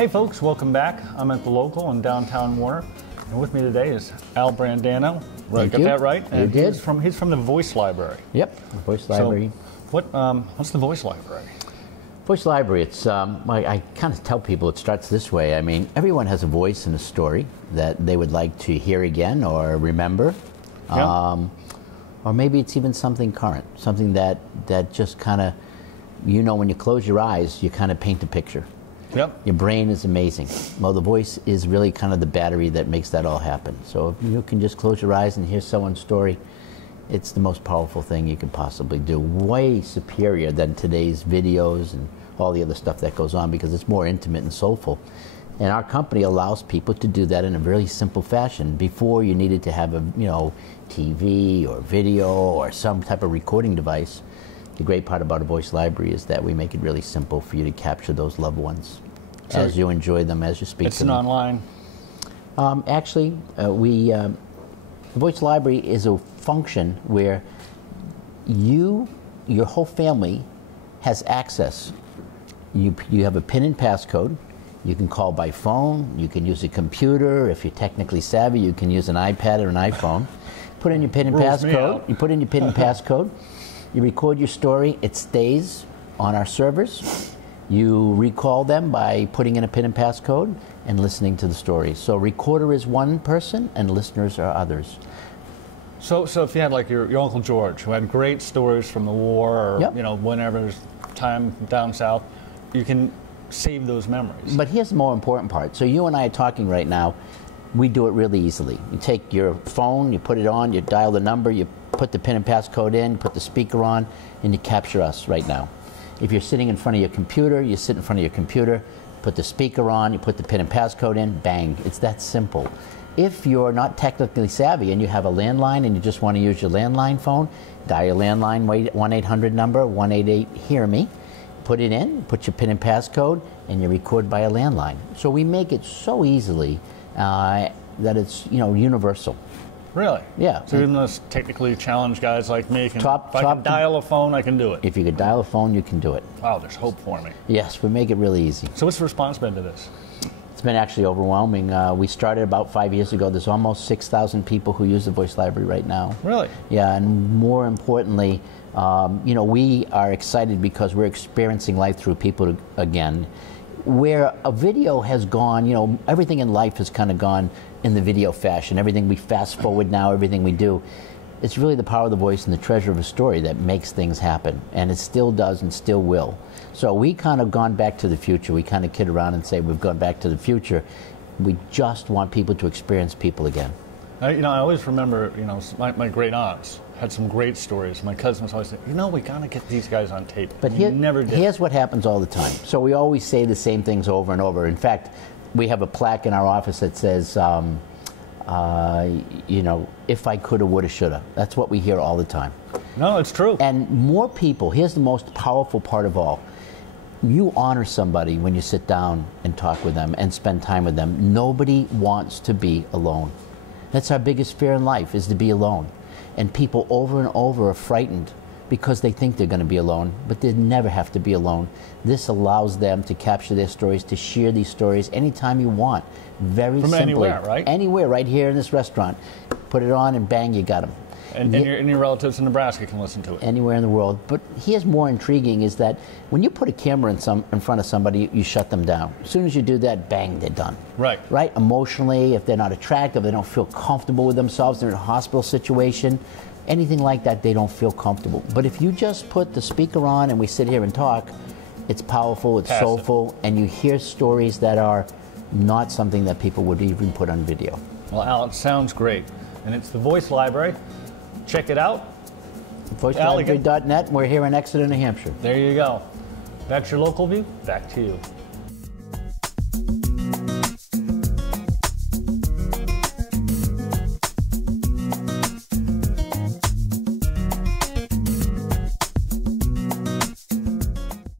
Hey folks, welcome back. I'm at the local in downtown Warner, and with me today is Al Brandano. Thank Got you. that right? And You did. He's from the Voice Library. Yep, the Voice Library. So, what's the Voice Library? Voice Library, it's, I kind of tell people it starts this way. I mean, everyone has a voice and a story that they would like to hear again or remember. Yeah. Or maybe it's even something current, something that just kind of, when you close your eyes, you kind of paint a picture. Yep. Your brain is amazing. Well, the voice is really kind of the battery that makes that all happen. So if you can just close your eyes and hear someone's story, it's the most powerful thing you can possibly do. Way superior than today's videos and all the other stuff that goes on, because it's more intimate and soulful. And our company allows people to do that in a really simple fashion. Before, you needed to have a TV or video or some type of recording device. The great part about a Voice Library is that we make it really simple for you to capture those loved ones as you enjoy them, as you speak to them. It's online. Actually, the Voice Library is a function where your whole family has access. You have a PIN and passcode. You can call by phone. You can use a computer. If you're technically savvy, you can use an iPad or an iPhone. Put in your PIN and passcode. You put in your PIN and passcode. You record your story. It stays on our servers. You recall them by putting in a PIN and passcode and listening to the story. So recorder is one person and listeners are others. So if you had like your Uncle George, who had great stories from the war or Yep. whenever there's time down south, you can save those memories. But here's the more important part. So you and I are talking right now. We do it really easily. You take your phone, you put it on, you dial the number, you put the PIN and passcode in, put the speaker on, and you capture us right now. If you're sitting in front of your computer, you sit in front of your computer, put the speaker on, you put the PIN and passcode in, bang. It's that simple. If you're not technically savvy and you have a landline and you just want to use your landline phone, dial your landline 1-800 number, 188-HEAR-ME, put it in, put your PIN and passcode, and you record by a landline. So we make it so easily that it's universal. Really? Yeah. So even those technically challenged guys like me, if I Top can dial a phone, I can do it. If you could dial a phone, you can do it. Wow, there's hope for me. Yes, we make it really easy. So what's the response been to this? It's been actually overwhelming. We started about 5 years ago. There's almost 6,000 people who use the Voice Library right now. Really? Yeah, and more importantly, we are excited because we're experiencing life through people again. Where a video has gone, everything in life has kind of gone in the video fashion. Everything we fast forward now, everything we do. It's really the power of the voice and the treasure of a story that makes things happen. And it still does and still will. So we kind of gone back to the future. We kind of kid around and say we've gone back to the future. We just want people to experience people again. I always remember, my great aunts had some great stories. My cousin was always saying, we gotta get these guys on tape. But here's what happens all the time. So we always say the same things over and over. In fact, we have a plaque in our office that says, if I coulda, woulda, shoulda. That's what we hear all the time. No, it's true. And more people, here's the most powerful part of all. You honor somebody when you sit down and talk with them and spend time with them. Nobody wants to be alone. That's our biggest fear in life, is to be alone. And people over and over are frightened because they think they're going to be alone, but they never have to be alone. This allows them to capture their stories, to share these stories anytime you want. Very simply. From anywhere, right? Anywhere, right here in this restaurant. Put it on and bang, you got them. And your relatives in Nebraska can listen to it. Anywhere in the world. But here's more intriguing is that when you put a camera in front of somebody, you shut them down. As soon as you do that, bang, they're done. Right. Right? Emotionally, if they're not attractive, they don't feel comfortable with themselves, they're in a hospital situation, anything like that, they don't feel comfortable. But if you just put the speaker on and we sit here and talk, it's powerful, it's soulful, and you hear stories that are not something that people would even put on video. Well, Al, it sounds great. And it's the Voice Library. Check it out. VoiceLibrary.net. We're here in Exeter, New Hampshire. There you go. That's your local view. Back to you.